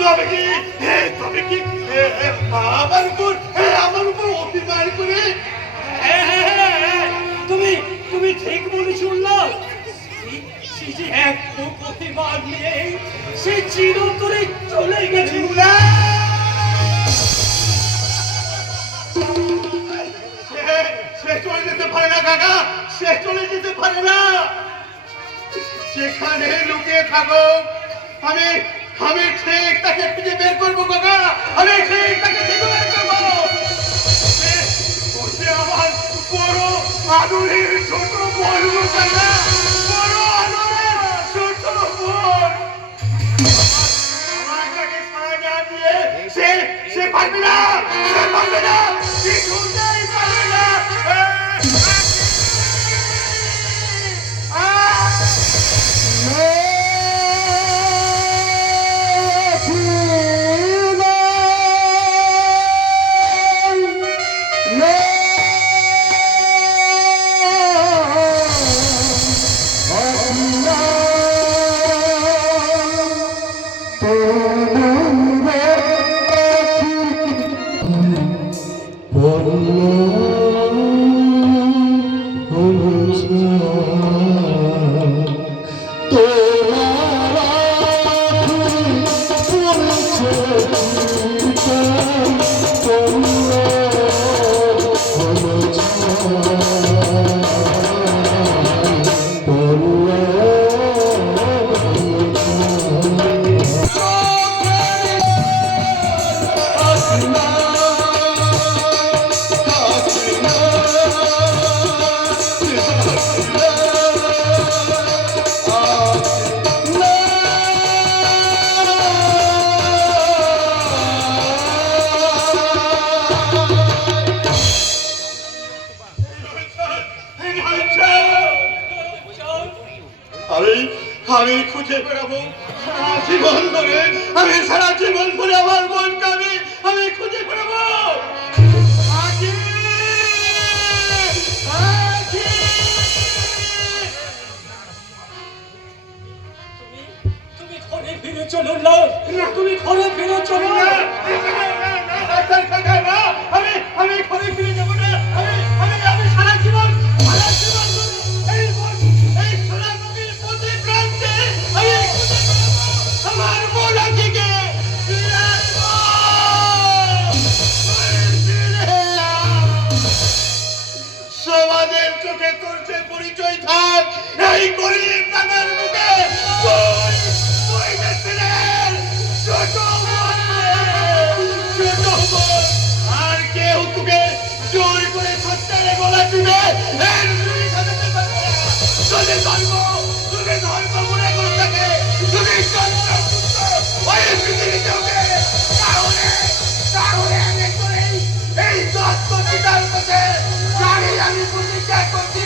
তবে কি তবে কি আমার উপর অতিবার করে তুমি তুমি ঠিক বলে শুনলো সে যে এক প্রতিবাদ নেই সে চিরতরে চলে গেছে না সে চলে যেতে পারে না কাকা, সে চলে যেতে পারে না। যেখানে লুকিয়ে থাকো আমি আমি ঠিক তাকে খুঁজে বের করবো কাকা, আমি ঠিক তাকে খুঁজে বের করবো। সে আমার বড় আদরের ছোট বোন কাকা, বড় আদরের ছোট বোন। আমার কাছে সারা না দিয়ে সে পারবে না, সে পারবে না, কিছুতেই পারবে না। আমি খুঁজে বেড়াবো সারা জীবন ধরে, আমি সারা জীবন ধরে আমার বোনকে আমি খুঁজে বেড়াবো। তুমি ঘরে ফিরে চলো না, তুমি ঘরে ফিরে চলো না। আমি ঘরে ফিরে যাবো না, আমি সারা জীবন এই সোনা নদীর প্রতি প্রান্তে আমি খুঁজে বেড়াবো আমার বোনকে। সমাজের চোখে তোর যে পরিচয় থাক, এই গরিব টাকার মুখে তুই ছেলের ছোট বোন, আর কেউ তোকে জোর করে সত্যারে গলা দিবে ধর্ম মনে করে থাকে, তুমি ওই পৃথিবীতে ওকে তাহলে আমি এই তত্ত্ব পিতার কাছে আমি প্রতিজ্ঞা করছি